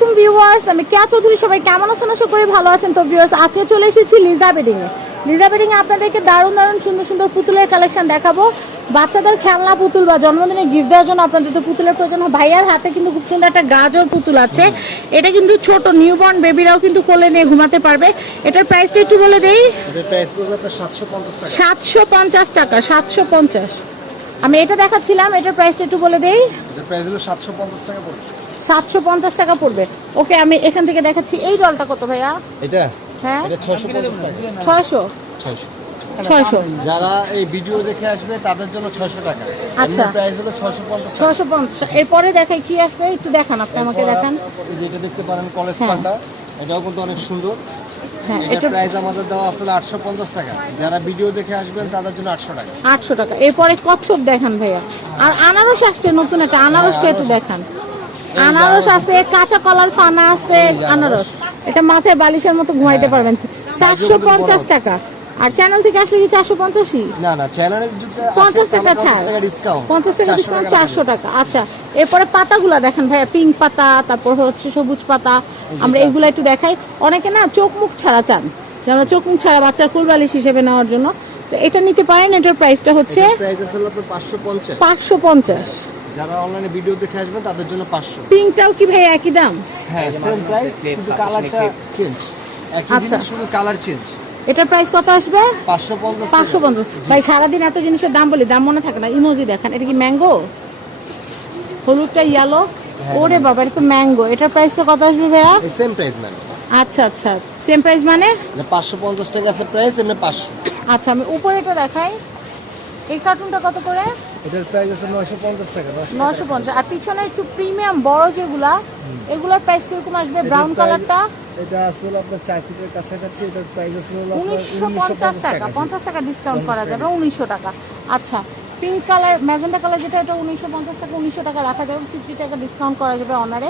আলাইকুম ভিউয়ার্স আমি কেয়া চৌধুরী। সবাই কেমন আছেন? আশা করি ভালো আছেন। তো ভিউয়ার্স আজকে চলে এসেছি লিজা বেডিং এ লিজা বেডিং এ আপনাদেরকে দারুণ দারুণ সুন্দর সুন্দর পুতুলের কালেকশন দেখাবো। বাচ্চাদের খেলনা পুতুল বা জন্মদিনে গিফট দেওয়ার জন্য আপনাদের তো পুতুলের প্রয়োজন হয়। ভাইয়ার হাতে কিন্তু খুব সুন্দর একটা গাজর পুতুল আছে। এটা কিন্তু ছোট নিউবর্ন বেবিরাও কিন্তু কোলে নিয়ে ঘুমাতে পারবে। এটার প্রাইসটা একটু বলে দেই। সাতশো পঞ্চাশ টাকা। সাতশো পঞ্চাশ আমি এটা দেখাচ্ছিলাম এটার প্রাইসটা একটু বলে দেই। প্রাইস হলো সাতশো পঞ্চাশ টাকা সাতশো পঞ্চাশ টাকা পড়বে। ওকে আমি এখান থেকে দেখাচ্ছি। এই ডলটা কত ভাইয়া? এটা? হ্যাঁ? ছয়শো ছয়শো? ছয়শো। ছয়শো। যারা এই ভিডিও দেখে আসবে তাদের জন্য ছয়শো টাকা। আচ্ছা। প্রাইস হলো ছয়শো পঞ্চাশ ছয়শো পঞ্চাশ। এরপরে দেখাই কি আছে একটু দেখান আপনি আমাকে দেখান। এই যে এটা দেখতে পারেন কলেজ হ্যাঁ। পান্ডা এটাও কিন্তু অনেক সুন্দর। হ্যাঁ এটা এটা প্রাইস আমাদের দেওয়া আসলে আটশো পঞ্চাশ টাকা। যারা ভিডিও দেখে আসবেন তাদের জন্য আটশো টাকা। আটশো টাকা। এরপরে কচ্ছপ দেখান ভাইয়া। আর আনারস আসছে নতুন একটা। আনারসটা একটু দেখান। আনারস আছে কাঁচা কলার ফানা আছে আনারস। এটা মাথায় বালিশের মতো ঘুমাইতে পারবেন। চারশো পঞ্চাশ টাকা। আর চ্যানেল থেকে আসলে কি চারশো পঞ্চাশই? না না পঞ্চাশ টাকা ছাড়। পঞ্চাশ টাকা ডিসকাউন্ট চারশো টাকা। আচ্ছা এরপরে পাতাগুলা দেখেন ভাইয়া পিঙ্ক পাতা তারপর হচ্ছে সবুজ পাতা। আমরা এগুলো একটু দেখাই। অনেকে না চোখ মুখ ছাড়া চান। যে আমরা চোখ মুখ ছাড়া বাচ্চার কুলবালিশ হিসেবে নেওয়ার জন্য। তো এটা নিতে পারেন এটার প্রাইসটা হচ্ছে পাঁচশো পঞ্চাশ। যারা অনলাইনে ভিডিও দেখে আসবেন তাদের জন্য পাঁচশো। পিঙ্কটাও কি ভাই একই দাম? হ্যাঁ সেম প্রাইস শুধু কালারটা চেঞ্জ একই আচ্ছা। জিনিস শুধু কালার চেঞ্জ এটার প্রাইস কত আসবে? পাঁচশো পঞ্চাশ পাঁচশো পঞ্চাশ। ভাই সারাদিন এত জিনিসের দাম বলি দাম মনে থাকে না। ইমোজি দেখান এটা কি ম্যাঙ্গো হলুদটা ইয়ালো ওরে বাবা এটা তো ম্যাঙ্গো এটার প্রাইসটা কত আসবে ভাইয়া? সেম প্রাইস ম্যাম আচ্ছা আচ্ছা। সেম প্রাইস মানে? পাঁচশো পঞ্চাশ টাকা আছে প্রাইস এমনি পাঁচশো। আচ্ছা আমি উপরে এটা দেখাই। এই কার্টুনটা কত করে? এটার প্রাইস আছে নয়শো পঞ্চাশ টাকা নশো পঞ্চাশ। আর পিছনে একটু প্রিমিয়াম বড় যেগুলা এগুলোর প্রাইস কীরকম আসবে? ব্রাউন কালারটা এটা আসলে আপনার চার ফিটের কাছাকাছি এটার প্রাইস আছে হলো উনিশশো পঞ্চাশ টাকা পঞ্চাশ টাকা ডিসকাউন্ট করা যাবে উনিশশো টাকা। আচ্ছা পিঙ্ক কালার ম্যাজেন্টা কালার যেটা এটা উনিশশো পঞ্চাশ টাকা উনিশশো টাকা রাখা যাবে ফিফটি টাকা ডিসকাউন্ট করা যাবে অনারে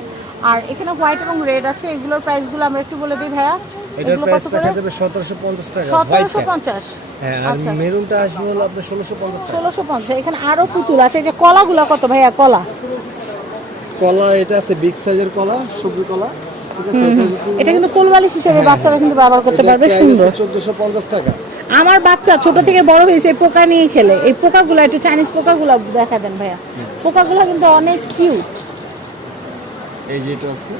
আর এখানে হোয়াইট এবং রেড আছে এগুলোর প্রাইসগুলো আমরা একটু বলে দিই ভাইয়া। এটার প্রাইস রাখা যাবে সতেরোশো পঞ্চাশ টাকা সতেরোশো পঞ্চাশ। হ্যাঁ আর মেরুনটা আসবে হলো আপনার ষোলোশো পঞ্চাশ টাকা। ষোলোশো পঞ্চাশ। এখানে আরও পুতুল আছে। যে কলাগুলো কত ভাইয়া? কলা? কলা এটা আছে বিগ সাইজের কলা সবজি কলা। এটা কিন্তু কোলবালিশ হিসেবে বাচ্চারা কিন্তু ব্যবহার করতে পারবে সুন্দর। টাকা। আমার বাচ্চা ছোট থেকে বড় হয়েছে এই পোকা নিয়ে খেলে। এই পোকা পোকাগুলো একটু চাইনিজ পোকা পোকাগুলো দেখা দেন ভাইয়া। পোকাগুলো কিন্তু অনেক কিউট এই যে এটা আছে।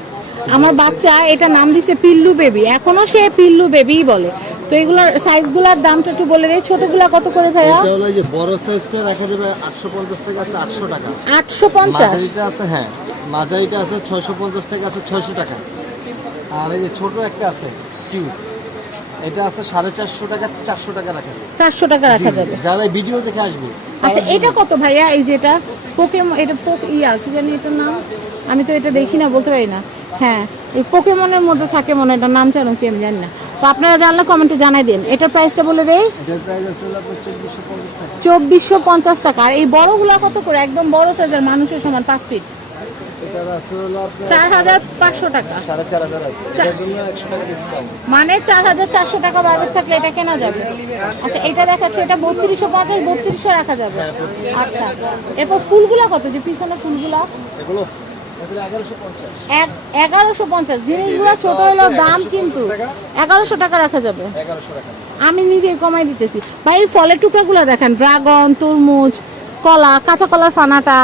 আমার বাচ্চা এটা নাম দিছে পিল্লু বেবি। এখনও সে পিল্লু বেবিই বলে। তো এগুলোর সাইজগুলোর দামটা একটু বলে দেয় ছোটগুলা কত করে ভাইয়া? এটা হলো যে বড় সাইজটা রাখা যাবে আটশো পঞ্চাশ টাকা আছে আটশো টাকা। আটশো পঞ্চাশ? মাঝারিটা আছে হ্যাঁ মাঝারিটা আছে ছয়শো পঞ্চাশ টাকা আছে ছয়শো টাকা। আর এই যে ছোট একটা আছে কিউট এটা আছে সাড়ে চারশো টাকা চারশো টাকা রাখা যাবে। চারশো টাকা রাখা যাবে। যারা ভিডিও দেখে আসবে আচ্ছা এটা কত ভাইয়া? এই যেটা পোকেম এটা পোক ইয়া কি জানি এটার নাম? আমি তো এটা দেখি না বলতে পারি না। হ্যাঁ এই পোকেমনের মধ্যে থাকে মনে হয় নাম জানো কি আমি জানি না। তো আপনারা জানলে কমেন্টে জানাই দিন। এটার প্রাইসটা বলে দেই। চব্বিশশো পঞ্চাশ টাকা। আর এই বড়গুলা কত করে? একদম বড় সাইজের মানুষের সমান পাঁচ ফিট চার হাজার পাঁচশো টাকা। মানে চার হাজার চারশো টাকা বাজেট থাকলে এটা কেনা যাবে? আচ্ছা এটা দেখাচ্ছে এটা বত্রিশশো পঞ্চাশ বত্রিশশো রাখা যাবে। আচ্ছা এরপর ফুলগুলা কত? যে পিছনে ফুলগুলা। এগুলো এগারোশো পঞ্চাশ। জিনিসগুলো ছোট দাম কিন্তু এগারোশো টাকা রাখা যাবে। আমি নিজেই কমাই দিতেছি। ভাই এই ফলের টুকরাগুলো দেখেন ড্রাগন তরমুজ কলা কাঁচা কলার ফানাটা।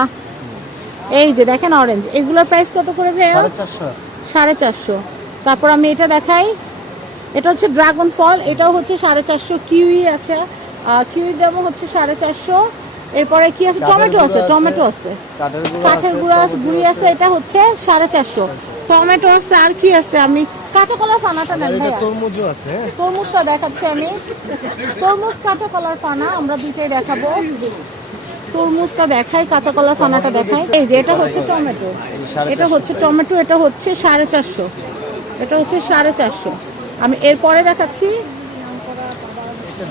এই যে দেখেন অরেঞ্জ এগুলোর প্রাইস কত করে সাড়ে চারশো তারপর আমি এটা দেখাই। এটা হচ্ছে ড্রাগন ফল এটাও হচ্ছে সাড়ে চারশো। কিউই আছে। কিউই দামও হচ্ছে সাড়ে চারশো। এরপরে কি আছে? টমেটো আছে টমেটো আছে। কাঠের গুঁড়ো আছে গুড়ি আছে এটা হচ্ছে সাড়ে চারশো। টমেটো আছে আর কি আছে? আমি কাঁচা কলার ফানাটা নেন ভাইয়া। তরমুজও আছে হ্যাঁ? তরমুজটা দেখাচ্ছি আমি। তরমুজ কাঁচা কলার ফানা আমরা দুইটাই দেখাবো। তরমুজটা দেখাই কাঁচা কলার ফানাটা দেখাই। এই যে এটা হচ্ছে টমেটো। এটা হচ্ছে টমেটো এটা হচ্ছে সাড়ে চারশো। এটা হচ্ছে সাড়ে চারশো। আমি এরপরে দেখাচ্ছি।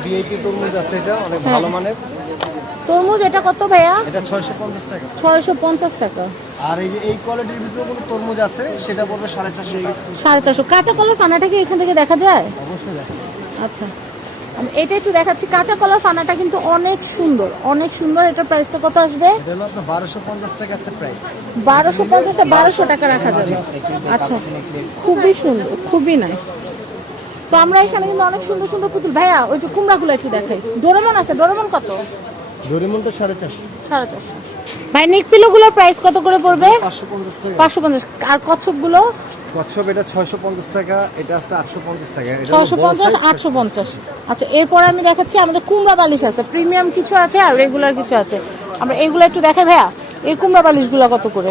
ভিআইপি তরমুজ আছে এটা অনেক হ্যাঁ। ভালো মানের। তরমুজ এটা কত ভাইয়া? এটা ছয়শো পঞ্চাশ টাকা। ছয়শো পঞ্চাশ টাকা। আর এই যে এই কোয়ালিটির ভিতরে কোনো তরমুজ আছে? সেটা পড়বে সাড়ে চারশো সাড়ে চারশো। কাঁচা কলার ফানাটা কি এখান থেকে দেখা যায়? অবশ্যই দেখেন আচ্ছা। আমি এটা একটু দেখাচ্ছি। কাঁচা কলার ফানাটা কিন্তু অনেক সুন্দর। অনেক সুন্দর। এটার প্রাইসটা কত আসবে? এটা আপনার বারোশো পঞ্চাশ টাকা আছে প্রাইস। বারোশো পঞ্চাশটা বারোশো টাকা রাখা যাবে। আচ্ছা। খুবই সুন্দর খুবই নাইস তো আমরা এখানে কিন্তু অনেক সুন্দর সুন্দর পুতুল। ভাইয়া ওই যে কুমড়াগুলো একটু দেখাই। ডোরেমন আছে? ডোরেমন কত? জরিমন তো সাড়ে চারশো। সাড়ে চারশো। ভাই নিক পিলোগুলোর প্রাইস কত করে পড়বে? পাঁচশো পঞ্চাশ টাকা। পাঁচশো পঞ্চাশ। আর কচ্ছপগুলো? কচ্ছপ এটা ছয়শো পঞ্চাশ টাকা এটা আছে আটশো পঞ্চাশ টাকা। বড় পঞ্চাশ আটশো পঞ্চাশ। আচ্ছা এরপর আমি দেখাচ্ছি আমাদের কুমড়া বালিশ আছে। প্রিমিয়াম কিছু আছে আর রেগুলার কিছু আছে। আমরা এগুলো একটু দেখাই ভাইয়া। এই কুমড়া বালিশগুলো কত করে?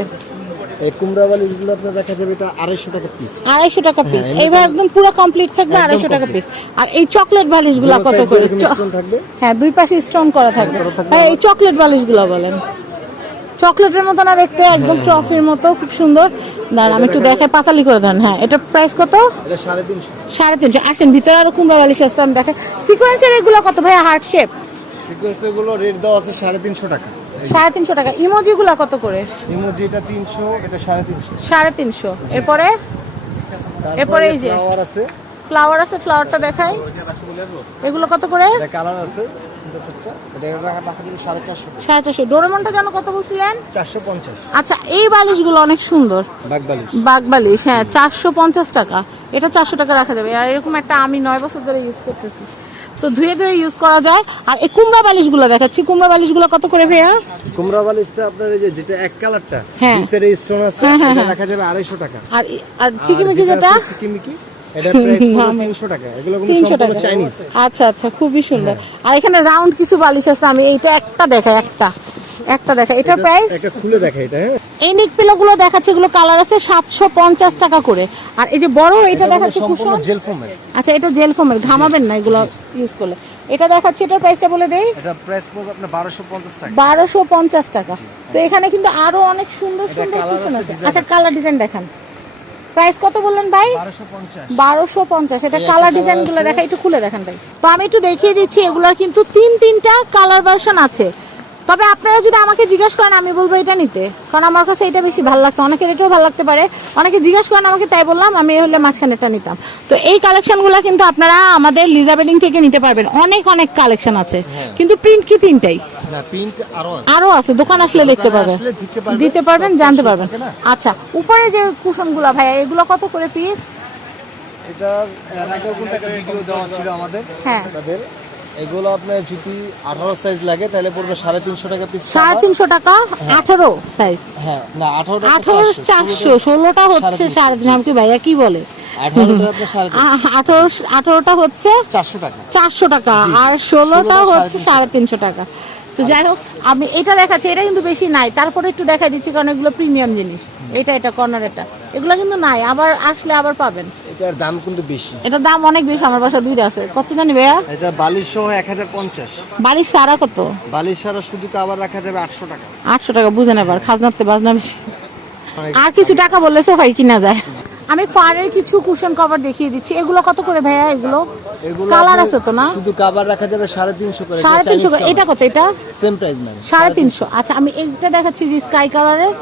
এই কুমড়া বালিশগুলো আপনার দেখা যাবে এটা আড়াইশো টাকা পিস আড়াইশো টাকা পিস হ্যাঁ, এইবার একদম পুরো কমপ্লিট থাকবে আড়াইশো টাকা পিস আর এই চকলেট বালিশগুলো কত করে হ্যাঁ দুই পাশে স্টোন করা থাকবে। ভাই এই চকলেট বালিশগুলো বলেন। চকলেটের মতো না দেখতে একদম ট্রফির মতো খুব সুন্দর। দাঁড়ান আমি একটু দেখাই পাতালি করে দেন হ্যাঁ এটা প্রাইস কত? এটা সাড়ে তিনশো। আসেন ভিতরে আরও কুমড়া বালিশ আসতে আমি দেখাই সিকোয়েন্সের এগুলো কত ভাই হার্ট শেপ সিকোয়েন্সগুলো রেট দেওয়া আছে সাড়ে তিনশো টাকা। সাড়ে তিনশো টাকা। ইমোজিগুলো কত করে? ইমোজি এটা তিনশো এটা সাড়ে তিনশো। সাড়ে তিনশো। এরপরে? এরপরে এই যে। ফ্লাওয়ার আছে। ফ্লাওয়ার আছে ফ্লাওয়ারটা দেখাই। এগুলো কত করে? এটা কালার আছে সাড়ে চারশো ডোরেমনটা যেন কত বলছিলেন? চারশো পঞ্চাশ। আচ্ছা এই বালিশগুলো অনেক সুন্দর। বাগ বালিশ। হ্যাঁ চারশো পঞ্চাশ টাকা। এটা চারশো টাকা রাখা যাবে। আর এরকম একটা আমি নয় বছর ধরে ইউজ করতেছি। তো ধুয়ে ধুয়ে ইউজ করা যায়। আর এই কুমড়া বালিশগুলো দেখাচ্ছি কুমড়া বালিশগুলো কত করে ভাইয়া? কুমড়া বালিশটা আপনার এই যে যেটা এক কালারটা হ্যাঁ। নিচের এই স্টোন আছে হ্যাঁ, হ্যাঁ, এটা। রাখা যাবে আড়াইশো টাকা। আর আর চিকিমিকি যেটা চিকিমিকি আচ্ছা আচ্ছা খুবই সুন্দর। আর এখানে রাউন্ড কিছু বালিশ আছে আমি এইটা একটা দেখাই একটা। একটা দেখা এটা প্রাইস একটা খুলে দেখা এটা হ্যাঁ। এই নেকগুলো দেখাচ্ছে এগুলো কালার আছে সাতশো পঞ্চাশ টাকা করে। আর এই যে বড় এটা দেখাচ্ছে কুশন। জেল ফোমের আচ্ছা এটা জেল ফোমের ঘামাবেন না এগুলো ইউজ করলে। এটা দেখাচ্ছে এটার প্রাইসটা বলে দেই। এটা প্রাইস পড়বে আপনার বারোশো পঞ্চাশ টাকা। তো এখানে কিন্তু আরও অনেক সুন্দর সুন্দর কুশন আছে, আছে। আচ্ছা কালার ডিজাইন দেখান। প্রাইস কত বললেন ভাই? বারোশো পঞ্চাশ। এটা কালার colour ডিজাইনগুলো দেখা একটু খুলে দেখান ভাই। তো আমি একটু দেখিয়ে দিচ্ছি এগুলোর কিন্তু তিন তিনটা কালার ভার্সন আছে। তবে আপনারা যদি আমাকে জিজ্ঞাসা করেন আমি বলব এটা নিতে। কারণ আমার কাছে এটা বেশি ভালো লাগছে। অনেকের এটাও ভালো লাগতে পারে। অনেকে জিজ্ঞাসা করেন আমাকে তাই বললাম আমি হলে মাঝখানেটা নিতাম। তো এই কালেকশনগুলো কিন্তু আপনারা আমাদের লিজা বেডিং থেকে নিতে পারবেন। অনেক অনেক কালেকশন আছে। হ্যাঁ। কিন্তু প্রিন্ট কি তিনটাই? না আরও আছে। দোকান আসলে দেখতে পাবেন দিতে পারবেন। জানতে পারবেন। আচ্ছা উপরে যে কুশনগুলো ভাইয়া এগুলো কত করে পিস এটা ভিডিও দেওয়া ছিল আমাদের? হ্যাঁ। এগুলো আপনার যদি আঠারো সাইজ লাগে তাহলে পড়বে সাড়ে তিনশো টাকা পিস সাড়ে তিনশো টাকা আঠারো সাইজ হ্যাঁ না আঠারো আঠারো চারশো ষোলোটা হচ্ছে সাড়ে তিন ভাইয়া? কি বলে? আঠারোটা হচ্ছে চারশো টাকা। চারশো টাকা আর ষোলোটা হচ্ছে সাড়ে তিনশো টাকা। তো যাই হোক আমি এটা দেখাচ্ছি এটা কিন্তু বেশি নাই। তারপরে একটু দেখাই দিচ্ছি কারণ এগুলো প্রিমিয়াম জিনিস। এটা এটা কর্নার এটা। এগুলো কিন্তু নাই আবার আসলে আবার পাবেন। এটার দাম কিন্তু বেশি। এটার দাম অনেক বেশি আমার বাসা দুইটা আছে। কত জানি ভাইয়া? এটা বালিশ সহ এক হাজার পঞ্চাশ। বালিশ সারা কত? বালিশ সারা শুধু কাবার রাখা যাবে আটশো টাকা। আটশো টাকা বুঝে নেবার খাজনাতে বাজনা বেশি। আর কিছু টাকা বললে সোফাই কিনা যায়। আমি ফারের কিছু কুশন কভার দেখিয়ে দিচ্ছি। এগুলো কত করে ভাইয়া এগুলো? কালার আছে তো না? শুধু কাবার রাখা যাবে সাড়ে তিনশো করে সাড়ে তিনশো করে। এটা কত এটা? সেম প্রাইস সাড়ে তিনশো। আচ্ছা আমি এইটা দেখাচ্ছি যে স্কাই কালারের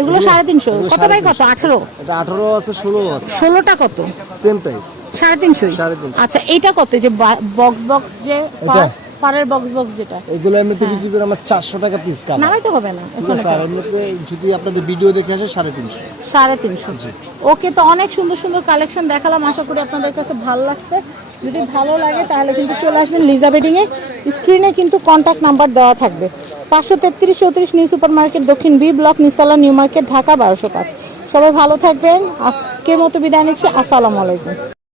এগুলো সাড়ে তিনশো। এগুলো কত সাড়ে ভাই কত? আঠারো? এটা আঠারো আছে ষোলো আছে। ষোলোটা কত? সেম প্রাইস সাড়ে তিনশো। সাড়ে তিনশো। আচ্ছা এইটা কত? যে বক্স বক্স যে এটা? ফারের বক্স বক্স যেটা। এগুলো এমনিতে বিক্রি করে আমার চারশো টাকা পিস কাবার নামাইতে হবে না আছে এমনিতে যদি আপনাদের ভিডিও দেখে আসে সাড়ে তিনশো। সাড়ে তিনশো। ওকে তো অনেক সুন্দর সুন্দর কালেকশন দেখালাম। আশা করি আপনাদের কাছে ভালো লাগছে। যদি ভালো লাগে তাহলে কিন্তু চলে আসবেন লিজা বেডিংয়ে স্ক্রিনে কিন্তু কন্ট্যাক্ট নাম্বার দেওয়া থাকবে। পাঁচশো তেত্রিশ, চৌত্রিশ নিউ সুপার মার্কেট দক্ষিণ বি ব্লক, নিস্তালা, নিউ মার্কেট, ঢাকা, বারোশো পাঁচ। সবাই ভালো থাকবেন। আজকের মতো বিদায় নিচ্ছি। আসসালামু আলাইকুম।